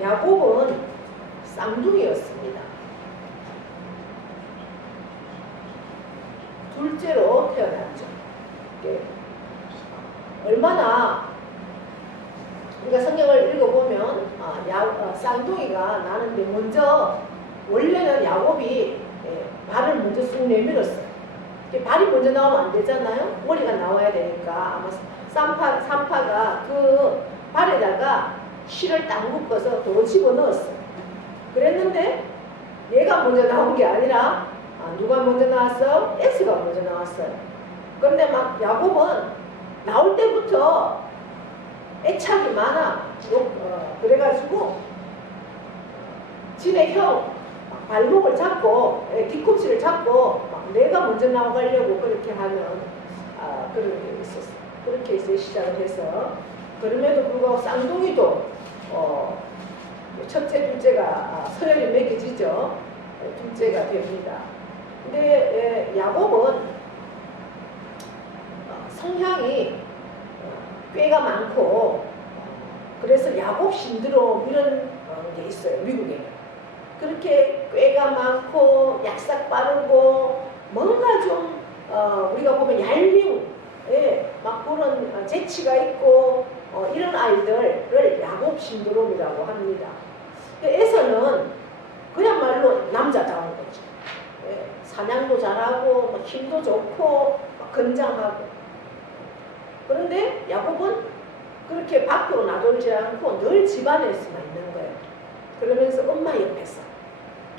야곱은 쌍둥이였습니다. 둘째로 태어났죠. 얼마나 우리가 성경을 읽어보면 쌍둥이가 나는데 먼저 원래는 야곱이 발을 먼저 쑥 내밀었어요. 발이 먼저 나오면 안 되잖아요. 머리가 나와야 되니까 아마 산파가 그 발에다가 실을 딱 묶어서 더 집어넣었어요. 그랬는데 얘가 먼저 나온 게 아니라 누가 먼저 나왔어요? 에서가 먼저 나왔어요. 그런데 막 야곱은 나올 때부터 애착이 많아. 그래가지고 지네 형 발목을 잡고 뒤꿈치를 잡고 내가 먼저 나가려고 그렇게 하는 그런 게 있었어. 그렇게 이제 시작을 해서 그럼에도 불구하고 쌍둥이도 첫째, 둘째가 서열이 매겨지죠. 둘째가 됩니다. 근데 야곱은 성향이 꾀가 많고 그래서 야곱 신드롬 이런 게 있어요. 미국에 그렇게 꾀가 많고 약삭 빠르고 뭔가 좀 우리가 보면 얄미운 막 그런 재치가 있고 이런 아이들을 야곱 신드롬이라고 합니다. 에서는 그야말로 남자다운 거죠. 사냥도 잘하고 힘도 좋고 건장하고. 그런데 야곱은 그렇게 밖으로 나돌지 않고 늘 집안에서만 있는 거예요. 그러면서 엄마 옆에서.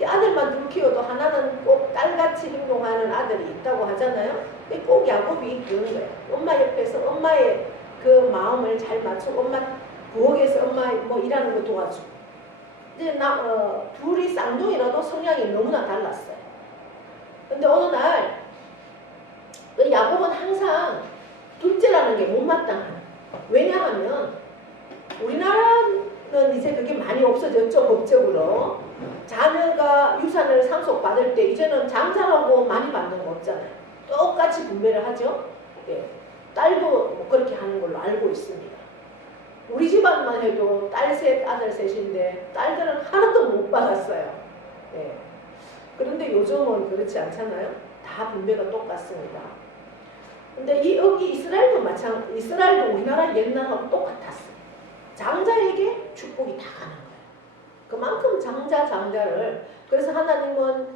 아들만 둘 키워도 하나는 꼭 딸같이 행동하는 아들이 있다고 하잖아요. 근데 꼭 야곱이 그런 거예요. 엄마 옆에서 엄마의 그 마음을 잘 맞추고 엄마 부엌에서 엄마 뭐 일하는 거 도와주고. 이제 둘이 쌍둥이라도 성향이 너무나 달랐어요. 근데 어느 날 야곱은 항상 둘째라는 게 못마땅한. 왜냐하면 우리나라는 이제 그게 많이 없어졌죠. 법적으로. 자녀가 유산을 상속받을 때 이제는 장자라고 많이 받는 거 없잖아요. 똑같이 분배를 하죠. 딸도 뭐 그렇게 하는 걸로 알고 있습니다. 우리 집안만 해도 딸 셋, 아들 셋인데 딸들은 하나도 못 받았어요. 그런데 요즘은 그렇지 않잖아요. 다 분배가 똑같습니다. 근데 여기 이스라엘도 우리나라 옛날하고 똑같았어요. 장자에게 축복이 다 가는 거예요. 그만큼 장자를 그래서 하나님은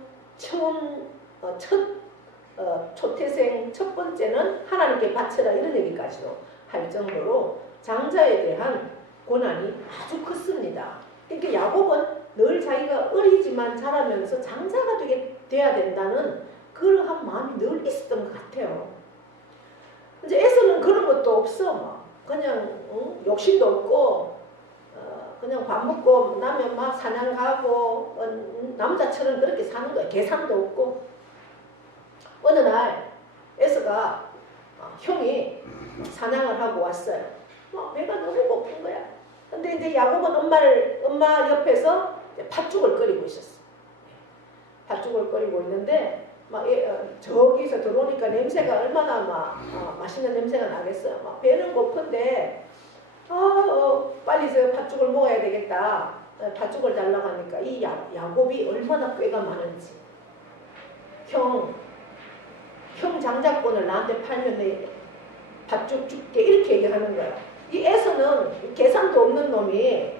초태생 첫 번째는 하나님께 바쳐라 이런 얘기까지도 할 정도로 장자에 대한 권한이 아주 컸습니다. 그러니까 야곱은 늘 자기가 어리지만 자라면서 장자가 돼야 된다는 그러한 마음이 늘 있었던 것 같아요. 이제 에서는 그런 것도 없어. 그냥 욕심도 없고 그냥 밥 먹고 나면 막 사냥 가고 남자처럼 그렇게 사는 거야. 계산도 없고. 어느 날 에서가 형이 사냥을 하고 왔어요. 배가 너무 고픈 거야. 근데 이제 야곱은 엄마 옆에서 팥죽을 끓이고 있었어. 팥죽을 끓이고 있는데 저기서 들어오니까 냄새가 얼마나 맛있는 냄새가 나겠어요. 배는 고픈데 빨리 저 팥죽을 먹어야 되겠다. 팥죽을 달라고 하니까 이 야곱이 얼마나 꾀가 많은지. 형 장자권을 나한테 팔면 내 팥죽 줄게 이렇게 얘기하는 거야. 이 에서는 계산도 없는 놈이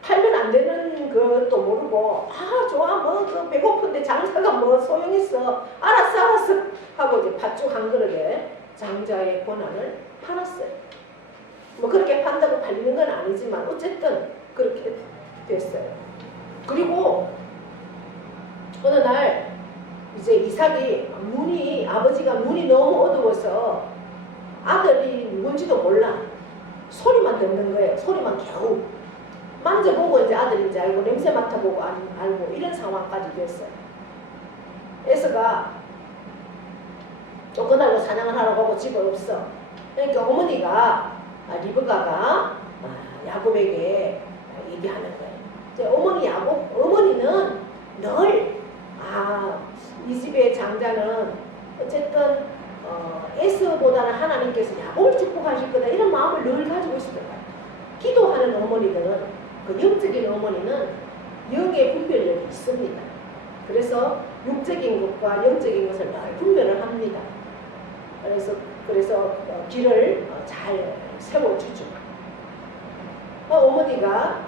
팔면 안 되는 것도 모르고 좋아 그 배고픈데 장자가 뭐 소용있어 알았어 하고 이제 팥죽 한 그릇에 장자의 권한을 팔았어요. 뭐 그렇게 판다고 팔리는 건 아니지만 어쨌든 그렇게 됐어요. 그리고 어느 날 이제 이삭이 아버지가 눈이 너무 어두워서 아들이 누군지도 몰라. 소리만 듣는 거예요. 소리만 겨우 만져보고 이제 아들인지 알고 냄새 맡아보고 알고 이런 상황까지 됐어요. 에서가 쫓겨나고 사냥을 하러 가고 집에 없어. 그러니까 어머니가 리브가가 야곱에게 얘기하는 거예요. 어머니는 늘 이 집의 장자는 어쨌든 에서보다는 하나님께서 야곱을 축복하실 거다 이런 마음을 늘 가지고 있었던 거예요. 기도하는 어머니들은 그 영적인 어머니는 영의 분별력이 있습니다. 그래서 육적인 것과 영적인 것을 늘 분별을 합니다. 그래서 길을 잘 세워주죠. 어머니가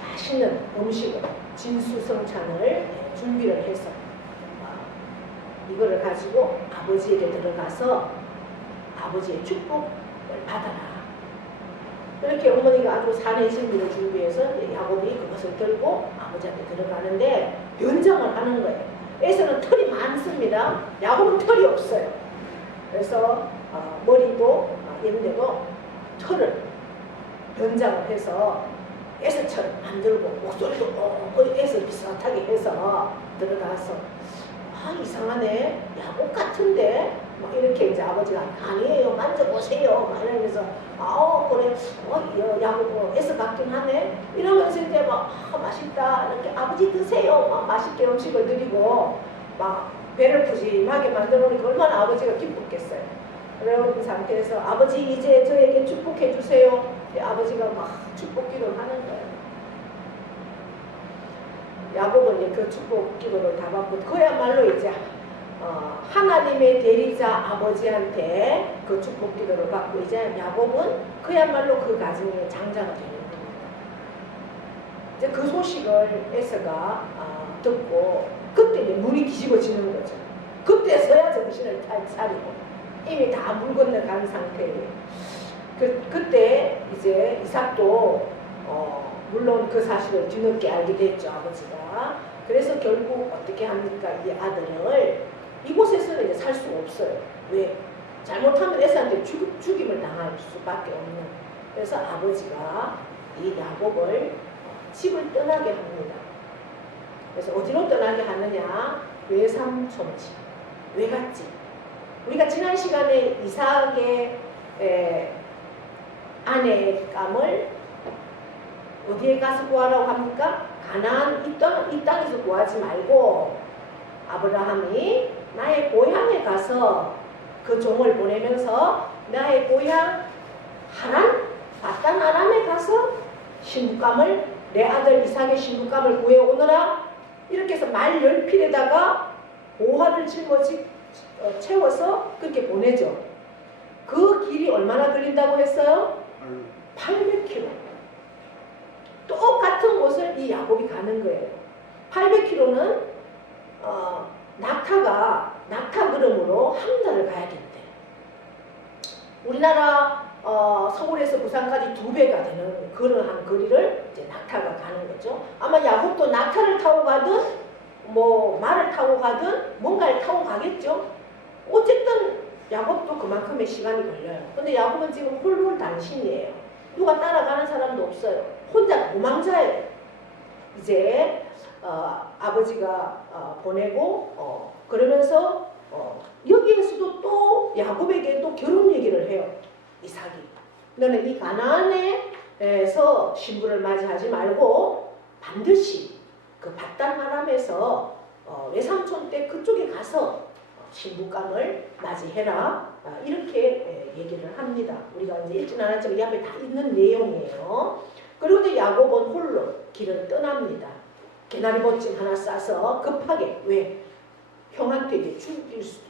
맛있는 음식을 진수성찬을 준비를 해서 이거를 가지고 아버지에게 들어가서 아버지의 축복을 받아라. 그렇게 어머니가 아주 산의 진미를 준비해서 야곱이 그것을 들고 아버지한테 들어가는데 변장을 하는 거예요. 에서는 털이 많습니다. 야곱은 털이 없어요. 그래서 머리도 이런데도 털을 변장을 해서 에서처럼 만들고 목소리도 에서 비슷하게 해서 들어가서 이상하네, 야곱 같은데 막 이렇게 이제 아버지가 아니에요, 만져보세요 막 이러면서 그래 야곱 에서 같긴 하네 이러면서 이제 막 맛있다 이렇게 아버지 드세요 막 맛있게 음식을 드리고 막 배를 푸짐하게 만들어 놓으니까 얼마나 아버지가 기뻤겠어요. 그런 상태에서 아버지 이제 저에게 축복해 주세요. 아버지가 막 축복 기도를 하는 거예요. 야곱은 이제 그 축복 기도를 다 받고 그야말로 이제 하나님의 대리자 아버지한테 그 축복 기도를 받고 이제 야곱은 그야말로 그 가정의 장자가 되는 겁니다. 이제 그 소식을 에서가 듣고 그때 이제 눈이 뒤집어지는 거죠. 그때서야 정신을 차리고 이미 다 물 건너간 상태예요. 그때 이제 이삭도 물론 그 사실을 뒤늦게 알게 됐죠, 아버지가. 그래서 결국 어떻게 합니까? 이 아들을 이곳에서는 이제 살 수가 없어요. 왜? 잘못하면 에서한테 죽임을 당할 수밖에 없는. 그래서 아버지가 이 야곱을 집을 떠나게 합니다. 그래서 어디로 떠나게 하느냐? 외삼촌집, 외갓집. 우리가 지난 시간에 이삭의 아내의 감을 어디에 가서 구하라고 합니까? 가나안 이 땅에서 구하지 말고 아브라함이 나의 고향에 가서 그 종을 보내면서 나의 고향 하란 바단 아람에 가서 신부감을 내 아들 이삭의 신부감을 구해오느라 이렇게 해서 말 10필에다가 보화를 채워서 그렇게 보내죠. 그 길이 얼마나 걸린다고 했어요? 800km. 똑같은 곳을 이 야곱이 가는 거예요. 800km는 낙타 걸음으로 한 달을 가야 된대. 우리나라 서울에서 부산까지 2배가 되는 그러한 거리를 이제 낙타가 가는 거죠. 아마 야곱도 낙타를 타고 가든 뭐 말을 타고 가든 뭔가를 타고 가겠죠. 어쨌든 야곱도 그만큼의 시간이 걸려요. 근데 야곱은 지금 홀로 단신이에요. 누가 따라가는 사람도 없어요. 혼자 도망자예요. 이제 아버지가 보내고 그러면서 여기에서도 또 야곱에게 또 결혼 얘기를 해요. 이삭이. 너는 이 가나안에서 신부를 맞이하지 말고 반드시 그 바단 아람에서 외삼촌 때 그쪽에 가서 신부감을 맞이해라. 이렇게 얘기를 합니다. 우리가 이제 읽진 않았지만 이 앞에 다 있는 내용이에요. 그리고 이제 야곱은 홀로 길을 떠납니다. 개나리 벗짐 하나 싸서 급하게 왜? 형한테 이제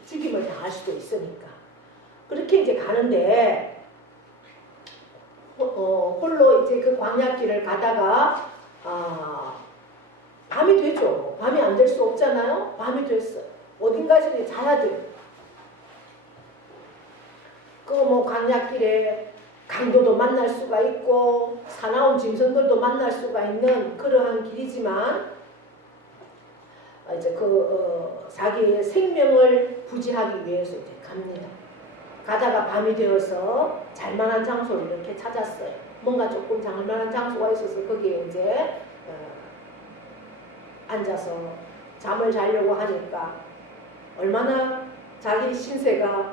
죽임을 당할 수도 있으니까. 그렇게 이제 가는데 홀로 이제 그 광야길을 가다가 밤이 되죠. 밤이 안 될 수 없잖아요. 밤이 됐어요. 어딘가에서 이제 자야 돼요. 그 뭐 광야길에 강도도 만날 수가 있고 사나운 짐승들도 만날 수가 있는 그러한 길이지만 이제 자기의 생명을 부지하기 위해서 이제 갑니다. 가다가 밤이 되어서 잘만한 장소를 이렇게 찾았어요. 뭔가 조금 잘만한 장소가 있어서 거기에 이제 앉아서 잠을 자려고 하니까 얼마나 자기 신세가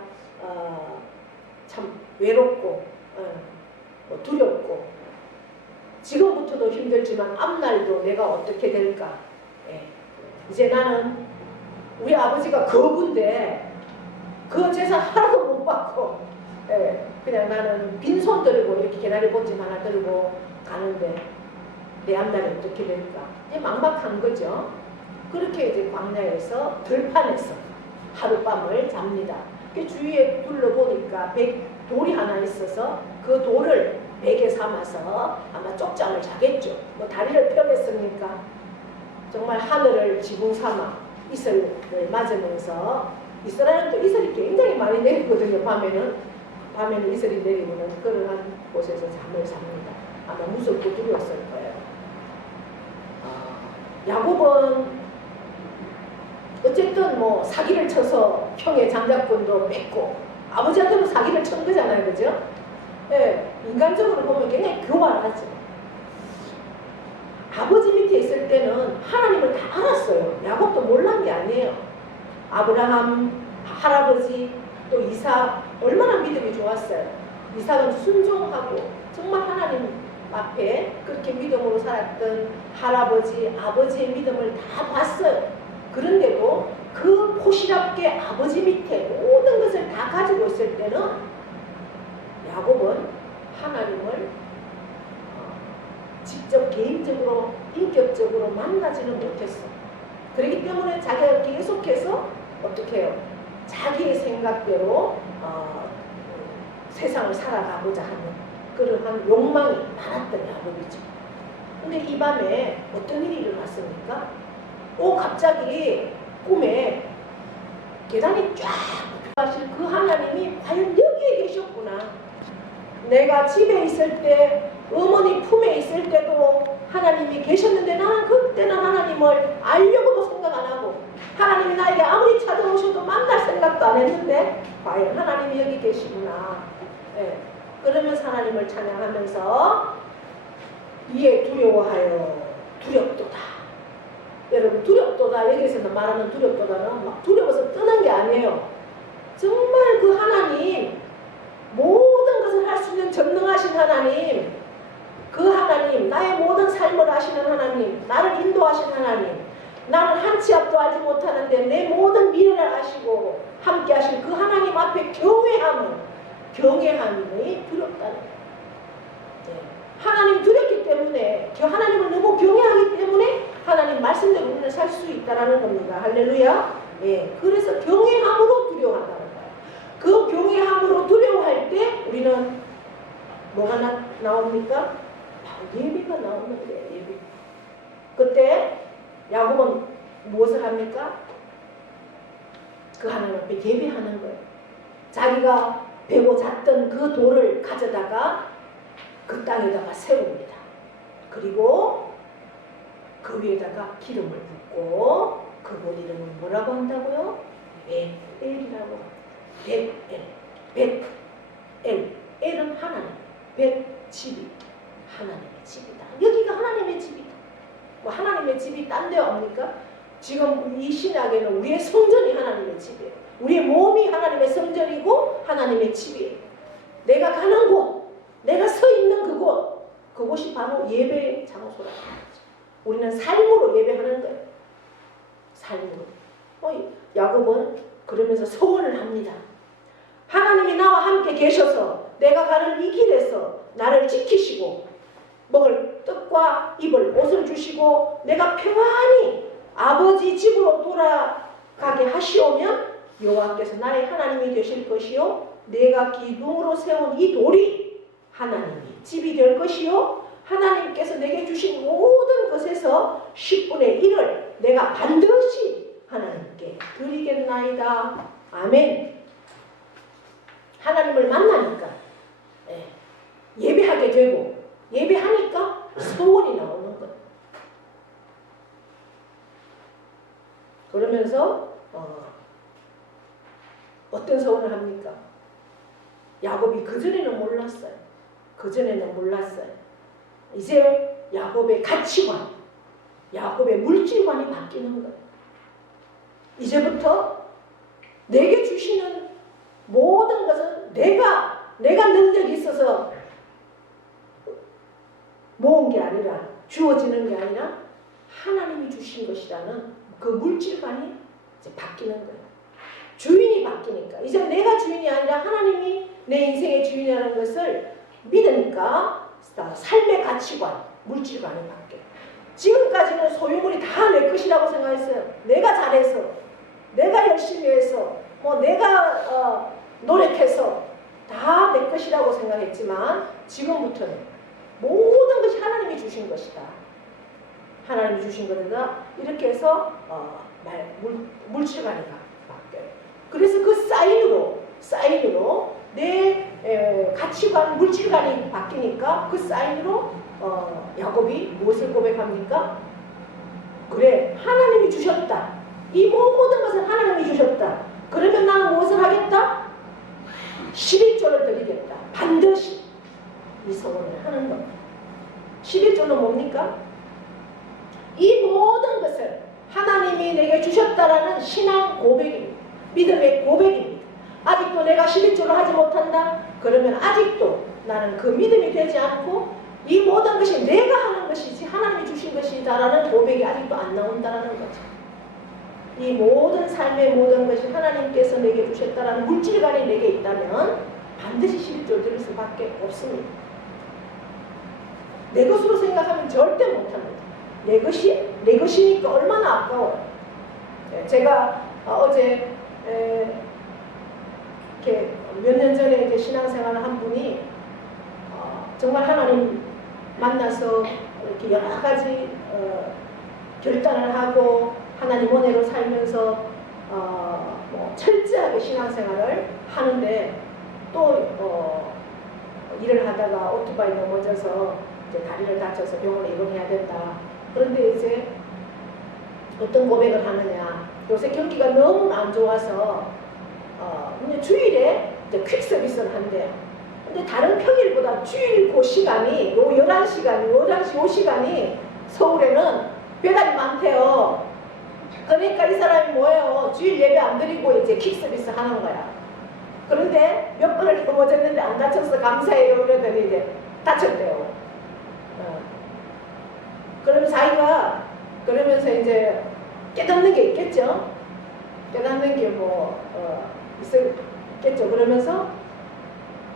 참 외롭고 두렵고 지금부터도 힘들지만 앞날도 내가 어떻게 될까. 이제 나는 우리 아버지가 거부인데 그 재산 하나도 못 받고 그냥 나는 빈손 들고 이렇게 개나리 보찜 하나 들고 가는데 내 앞날이 어떻게 될까? 이제 막막한 거죠. 그렇게 이제 광야에서 들판에서 하룻밤을 잡니다. 그 주위에 둘러보니까 돌이 하나 있어서 그 돌을 베개 삼아서 아마 쪽잠을 자겠죠. 뭐 다리를 펴겠습니까? 정말 하늘을 지붕 삼아 이슬을 맞으면서 이스라엘은 또 이슬이 굉장히 많이 내리거든요. 밤에는 이슬이 내리고는 그런 곳에서 잠을 잡니다. 아마 무섭고 두려웠을 거예요. 야곱은 어쨌든 뭐 사기를 쳐서 형의 장자권도 뺏고 아버지한테도 사기를 친 거잖아요. 그죠? 네, 인간적으로 보면 굉장히 교활하죠. 아버지 밑에 있을 때는 하나님을 다 알았어요. 야곱도 몰란 게 아니에요. 아브라함, 할아버지, 또 이삭 얼마나 믿음이 좋았어요. 이삭은 순종하고 정말 하나님 앞에 그렇게 믿음으로 살았던 할아버지, 아버지의 믿음을 다 봤어요. 그런데도 그 포시랍게 아버지 밑에 모든 것을 다 가지고 있을 때는 야곱은 하나님을 직접 개인적으로 인격적으로 만나지는 못했어. 그렇기 때문에 자기가 계속해서 어떻게 해요? 자기의 생각대로 세상을 살아가고자 하는 그러한 욕망이 많았던 야곱이죠. 근데 이 밤에 어떤 일이 일어났습니까? 갑자기 꿈에 계단이 쫙 하실 그 하나님이 과연 여기에 계셨구나. 내가 집에 있을 때 어머니 품에 있을 때도 하나님이 계셨는데 나는 그때는 하나님을 알려고도 생각 안 하고 하나님이 나에게 아무리 찾아오셔도 만날 생각도 안 했는데 과연 하나님이 여기 계시구나. 네. 그러면서 하나님을 찬양하면서 이에 두려워하여 두렵도다. 여러분 두렵도다 여기서는 말하는 두렵도다는 막 두려워서 뜨는 게 아니에요. 정말 그 하나님 모든 것을 할 수 있는 전능하신 하나님, 그 하나님, 나의 모든 삶을 아시는 하나님, 나를 인도하신 하나님, 나는 한 치 앞도 알지 못하는데 내 모든 미래를 아시고 함께 하신 그 하나님 앞에 경외함이 두렵다는 거예요. 네. 하나님 두렵기 때문에 하나님을 너무 경외하기 때문에 하나님 말씀대로 우리는 살 수 있다는 겁니다. 할렐루야. 예, 그래서 경외함으로 두려워한다는 거예요. 그 경외함으로 두려워할 때 우리는 뭐가 나옵니까? 바로 예배가 나오는 거예요. 예배. 그때 야곱은 무엇을 합니까? 그 하나님 앞에 예배하는 거예요. 자기가 베고 잤던 그 돌을 가져다가 그 땅에다가 세웁니다. 그리고 그 위에다가 기름을 붓고 그곳 이름을 뭐라고 한다고요? 벳엘이라고 합니다. 벳엘. 엘은 하나님. 벳 집이 하나님의 집이다. 여기가 하나님의 집이다. 뭐 하나님의 집이 딴 데 없습니까? 지금 이 신약에는 우리의 성전이 하나님의 집이에요. 우리의 몸이 하나님의 성전이고 하나님의 집이에요. 내가 가는 곳, 내가 서 있는 그곳, 그곳이 바로 예배의 장소라는 거죠. 우리는 삶으로 예배하는 거예요. 삶으로. 야곱은 그러면서 소원을 합니다. 하나님이 나와 함께 계셔서 내가 가는 이 길에서 나를 지키시고 먹을 떡과 입을 옷을 주시고 내가 평안히 아버지 집으로 돌아가게 하시오면 여호와께서 나의 하나님이 되실 것이요 내가 기둥으로 세운 이 돌이 하나님의 집이 될 것이요 하나님께서 내게 주신 모든 것에서 10분의 1을 내가 반드시 하나님께 드리겠나이다. 아멘. 하나님을 만나니까 예배하게 되고 예배하니까 소원이 나오는 거예요. 그러면서 어떤 소원을 합니까? 야곱이 그전에는 몰랐어요. 이제 야곱의 가치관, 야곱의 물질관이 바뀌는 거예요. 이제부터 내게 주시는 모든 것은 내가 능력이 있어서 모은 게 아니라 주어지는 게 아니라 하나님이 주신 것이라는 그 물질관이 이제 바뀌는 거예요. 주인이 바뀌니까 이제 내가 주인이 아니라 하나님이 내 인생의 주인이라는 것을 믿으니까 삶의 가치관, 물질관이 바뀌어요. 지금까지는 소유물이 다 내 것이라고 생각했어요. 내가 잘해서, 내가 열심히 해서, 뭐 내가 노력해서 다 내 것이라고 생각했지만 지금부터는 모든 것이 하나님이 주신 것이다. 하나님이 주신 것이다. 이렇게 해서 물질관이 바뀌어요. 그래서 그 사인으로 내 가치관, 물질관이 바뀌니까 그 사인으로 야곱이 무엇을 고백합니까? 그래, 하나님이 주셨다. 이 모든 것을 하나님이 주셨다. 그러면 나는 무엇을 하겠다? 11조를 드리겠다. 반드시 이 소원을 하는 겁니다. 11조는 뭡니까? 이 모든 것을 하나님이 내게 주셨다라는 신앙 고백입니다. 믿음의 고백입니다. 아직도 내가 11조를 하지 못한다? 그러면 아직도 나는 그 믿음이 되지 않고 이 모든 것이 내가 하는 것이지 하나님이 주신 것이다라는 고백이 아직도 안 나온다라는 거죠. 이 모든 삶의 모든 것이 하나님께서 내게 주셨다라는 물질관이 내게 있다면 반드시 11조를 드릴 수밖에 없습니다. 내 것으로 생각하면 절대 못합니다. 내 것이니까 얼마나 아까워요. 제가 어제 이렇게 몇 년 전에 이렇게 신앙생활을 한 분이 정말 하나님 만나서 이렇게 여러 가지 결단을 하고 하나님 은혜로 살면서 뭐 철저하게 신앙생활을 하는데 또 일을 하다가 오토바이 넘어져서 이제 다리를 다쳐서 병원에 입원해야 된다. 그런데 이제 어떤 고백을 하느냐. 요새 경기가 너무 안 좋아서 근데 주일에 이제 퀵 서비스를 한대요. 근데 다른 평일보다 주일 그 시간이 요 11시 요 시간이 서울에는 배달이 많대요. 그러니까 이 사람이 뭐예요? 주일 예배 안 드리고 이제 퀵 서비스 하는 거야. 그런데 몇 번을 넘어졌는데 안 다쳐서 감사해요. 그러더니 이제 다쳤대요. 그럼 자기가 그러면서 이제 깨닫는 게 있겠죠. 깨닫는 게 있겠죠. 그러면서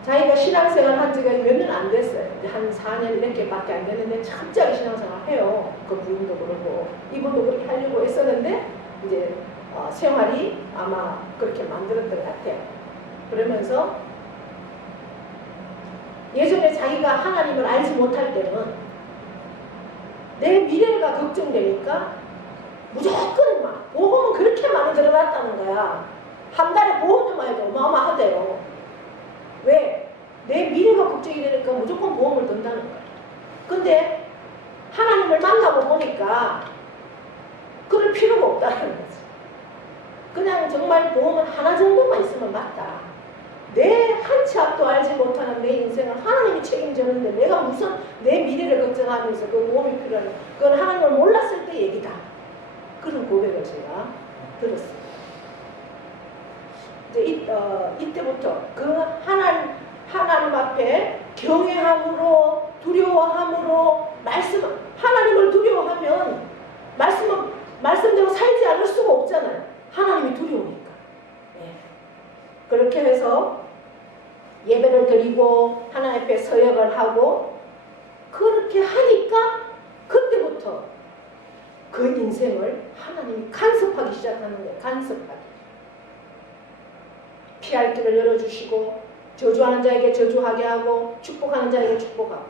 자기가 신앙생활 한 지가 몇 년 안 됐어요. 한 4년 이렇게밖에 안 됐는데 철저하게 신앙생활 해요. 그 부인도 그러고 이분도 그렇게 하려고 했었는데 이제 생활이 아마 그렇게 만들었던 것 같아요. 그러면서 예전에 자기가 하나님을 알지 못할 때는 내 미래가 걱정되니까 무조건 막 보험은 그렇게 많이 들어갔다는 거야. 한 달에 보험료만 해도 어마어마하대요. 왜? 내 미래가 걱정이 되니까 무조건 보험을 든다는 거야. 근데 하나님을 만나고 보니까 그럴 필요가 없다는 거지. 그냥 정말 보험은 하나 정도만 있으면 맞다. 내 한 치 앞도 알지 못하는 내 인생을 하나님이 책임졌는데 내가 무슨 내 미래를 걱정하면서 그 보험이 필요하냐. 그건 하나님을 몰랐을 때 얘기다. 그런 고백을 제가 들었습니다. 이제 이때부터 그 하나님 앞에 경외함으로 두려워함으로 하나님을 두려워하면 말씀대로 살지 않을 수가 없잖아요. 하나님이 두려우니까. 네. 그렇게 해서 예배를 드리고 하나님 앞에 서역을 하고 그렇게 하니까 그때부터 그 인생을 하나님이 간섭하기 시작하는 거예요. 간섭하기. 피할 길을 열어주시고 저주하는 자에게 저주하게 하고 축복하는 자에게 축복하고.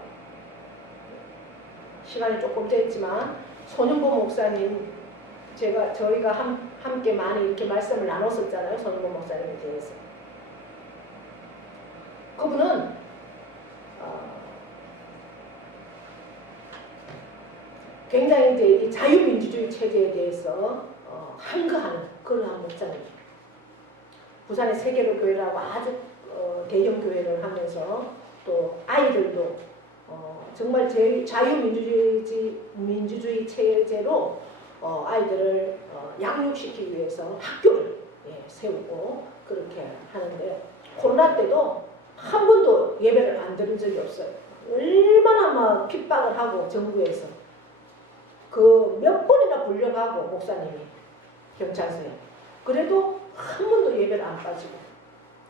시간이 조금 됐지만 손윤보 목사님 저희가 함께 많이 이렇게 말씀을 나눴었잖아요. 손윤보 목사님에 대해서. 그분은 굉장히 이제 이 자유민주주의 체제에 대해서 항거하는 그러한 목사님. 부산의 세계로 교회라고 아주 대형 교회를 하면서 또 아이들도 정말 제일 자유민주주의 체제로 아이들을 양육시키기 위해서 학교를 세우고 그렇게 하는데 코로나 때도 한 번도 예배를 안 드린 적이 없어요. 얼마나 막 핍박을 하고 정부에서 그 몇 번이나 불려가고 목사님이 경찰서에 그래도 한 번도 예배를 안 빠지고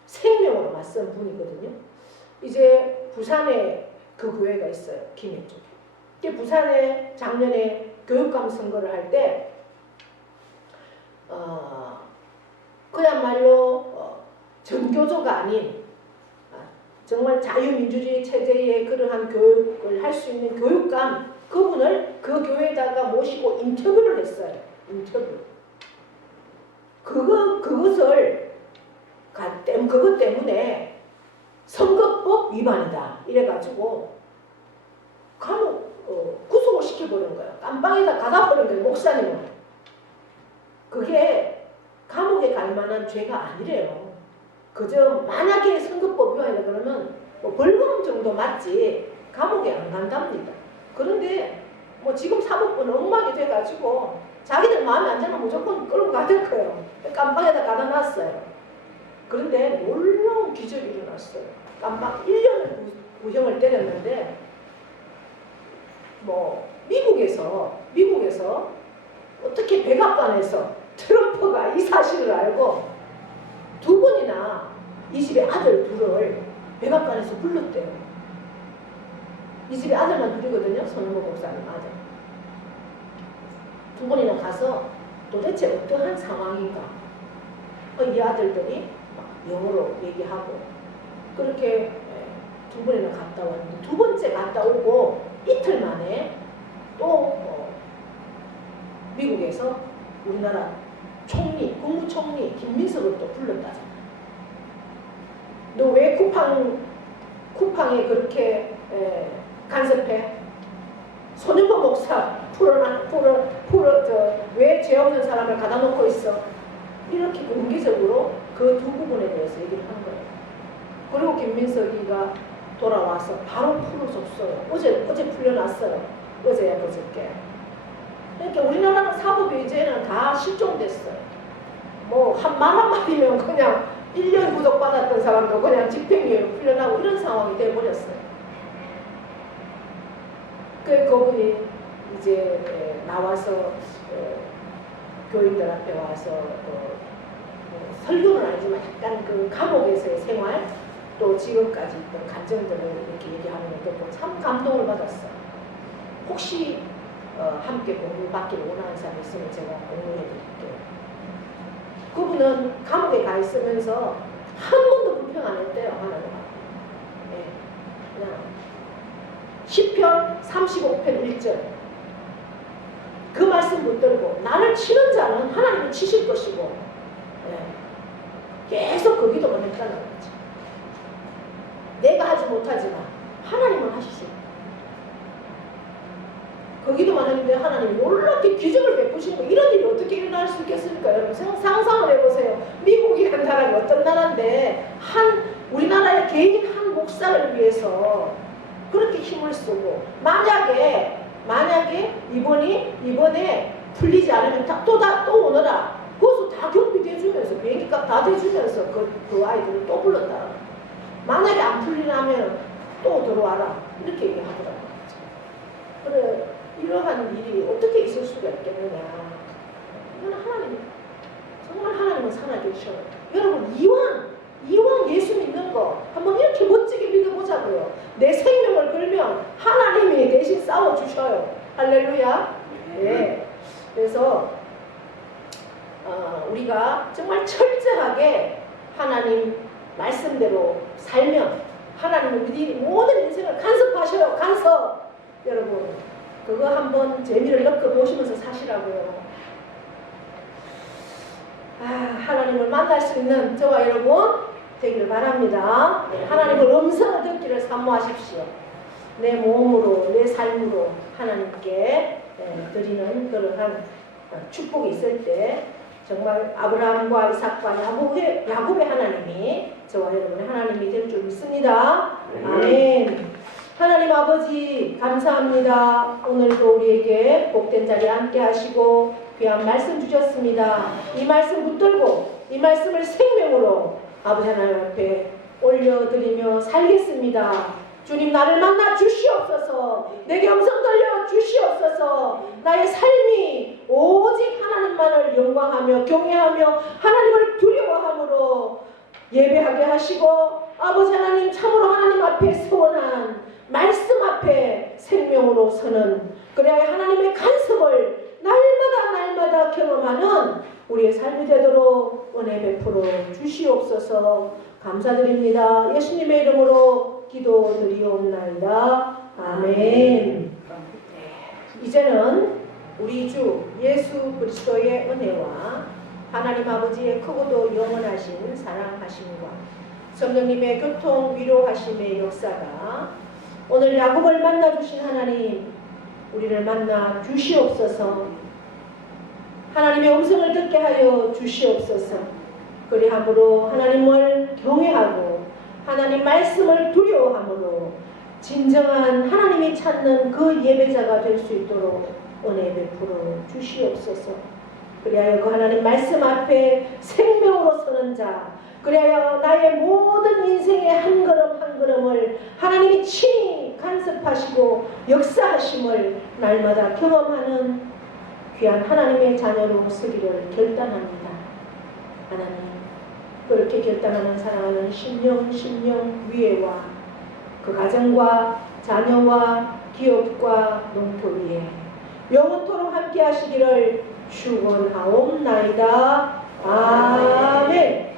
생명으로 맞선 분이거든요. 이제 부산에 그 교회가 있어요. 김해 쪽에. 부산에 작년에 교육감 선거를 할 때 그야말로 전교조가 아닌 정말 자유민주주의 체제의 그러한 교육을 할 수 있는 교육감 그분을 그 교회에다가 모시고 인터뷰를 했어요. 인터뷰. 그것 때문에 선거법 위반이다. 이래가지고 구속을 시켜버린 거예요. 깜빵에다 가다버린 거예요. 목사님은. 그게 감옥에 갈 만한 죄가 아니래요. 그저 만약에 선거법 위반이다 그러면 뭐 벌금 정도 맞지 감옥에 안 간답니다. 그런데 뭐 지금 사법부는 엉망이 돼가지고 자기들 마음에 안 들면 무조건 끌고 가될 거예요. 깜빵에다 가다 놨어요. 그런데 놀라운 기적이 일어났어요. 깜빵 1년을 구형을 때렸는데 뭐 미국에서 어떻게 백악관에서 트럼프가 이 사실을 알고 2번이나 이 집의 아들 둘을 백악관에서 불렀대요. 이 집의 아들만 둘이거든요. 손흥호 목사님 아들. 2번이나 가서 도대체 어떠한 상황인가. 이 아들들이 막 영어로 얘기하고 그렇게 2번이나 갔다 왔는데 2번째 갔다 오고 이틀 만에 또 미국에서 우리나라 국무총리 김민석을 또 불렀다잖아요. 너 왜 쿠팡에 그렇게 간섭해? 손흥호 목사 왜 죄 없는 사람을 가다 놓고 있어? 이렇게 공개적으로 그 두 부분에 대해서 얘기를 한 거예요. 그리고 김민석이가 돌아와서 바로 풀어줬어요. 어제 풀려났어요. 어제야 그저께. 그러니까 우리나라는 사법이 이제는 다 실종됐어요. 뭐 한 말 한마디면 그냥 1년 구속받았던 사람도 그냥 집행유예 풀려나고 이런 상황이 돼버렸어요. 그분이 이제 나와서 교인들 앞에 와서 설교는 아니지만 약간 그 감옥에서의 생활 또 지금까지 있던 감정들을 이렇게 얘기하는 걸 듣고 참 감동을 받았어요. 혹시 함께 공부 받기를 원하는 사람이 있으면 제가 공유해 드릴게요. 그분은 감옥에 가 있으면서 한 번도 불평 안 했대요. 하나님 앞에. 그냥 시편 35편 1절 그 말씀 붙들고 나를 치는 자는 하나님을 치실 것이고 계속 그 기도만 했다는 거죠. 내가 하지 못하지만 하나님은 하시죠. 그 기도만 했는데 하나님이 놀랍게 기적을 베푸시는 거 이런 일이 어떻게 일어날 수 있겠습니까? 여러분 상상을 해보세요. 미국이라는 나라가 어떤 나라인데 우리나라의 개인 한 목사를 위해서 그렇게 힘을 쓰고 만약에 이번에 풀리지 않으면 또 오너라. 거기서 다 경비 대주면서 비행기값 다 대주면서 그 아이들을 또 불렀다. 만약에 안 풀리면 또 들어와라. 이렇게 얘기하더라고요. 그래 이러한 일이 어떻게 있을 수가 있겠느냐. 이건 정말 하나님은 살아계셔요. 여러분 이왕 예수 믿는 거 한번 이렇게 멋지게 믿어보자고요. 내 생명을 걸면 하나님이 대신 싸워주셔요. 할렐루야. 네. 그래서 우리가 정말 철저하게 하나님 말씀대로 살면 하나님은 우리 모든 인생을 간섭하셔요. 간섭. 여러분 그거 한번 재미를 느껴보시면서 사시라고요. 하나님을 만날 수 있는 저와 여러분 되기를 바랍니다. 하나님의 음성을 듣기를 사모하십시오. 내 몸으로 내 삶으로 하나님께 드리는 그러한 축복이 있을 때 정말 아브라함과 이삭과 야곱의 하나님이 저와 여러분의 하나님이 될 줄 믿습니다. 아멘. 하나님 아버지 감사합니다. 오늘도 우리에게 복된 자리에 함께 하시고 귀한 말씀 주셨습니다. 이 말씀 붙들고 이 말씀을 생명으로 아버지 하나님 앞에 올려드리며 살겠습니다. 주님 나를 만나 주시옵소서. 내게 음성 들려 주시옵소서. 나의 삶이 오직 하나님만을 영광하며 경외하며 하나님을 두려워함으로 예배하게 하시고 아버지 하나님 참으로 하나님 앞에 서원한 말씀 앞에 생명으로 생명으로 서는, 그래야 하나님의 간섭을 날마다 경험하는 우리의 삶이 되도록 은혜 베풀어 주시옵소서. 감사드립니다. 예수님의 이름으로 기도드리옵나이다. 아멘. 이제는 우리 주 예수 그리스도의 은혜와 하나님 아버지의 크고도 영원하신 사랑하심과 성령님의 교통 위로하심의 역사가 오늘 야곱을 만나주신 하나님 우리를 만나 주시옵소서. 하나님의 음성을 듣게 하여 주시옵소서. 그리함으로 하나님을 경외하고 하나님 말씀을 두려워함으로 진정한 하나님이 찾는 그 예배자가 될 수 있도록 은혜 베풀어 주시옵소서. 그리하여 그 하나님 말씀 앞에 생명으로 서는 자, 그리하여 나의 모든 인생의 한 걸음 한 걸음을 하나님이 친히 간섭하시고 역사하심을 날마다 경험하는 귀한 하나님의 자녀로 서기를 결단합니다. 하나님, 그렇게 결단하는 사랑하는 심령 위에와 그 가정과 자녀와 기업과 농토 위에 영원토록 함께 하시기를 축원하옵나이다. 아멘.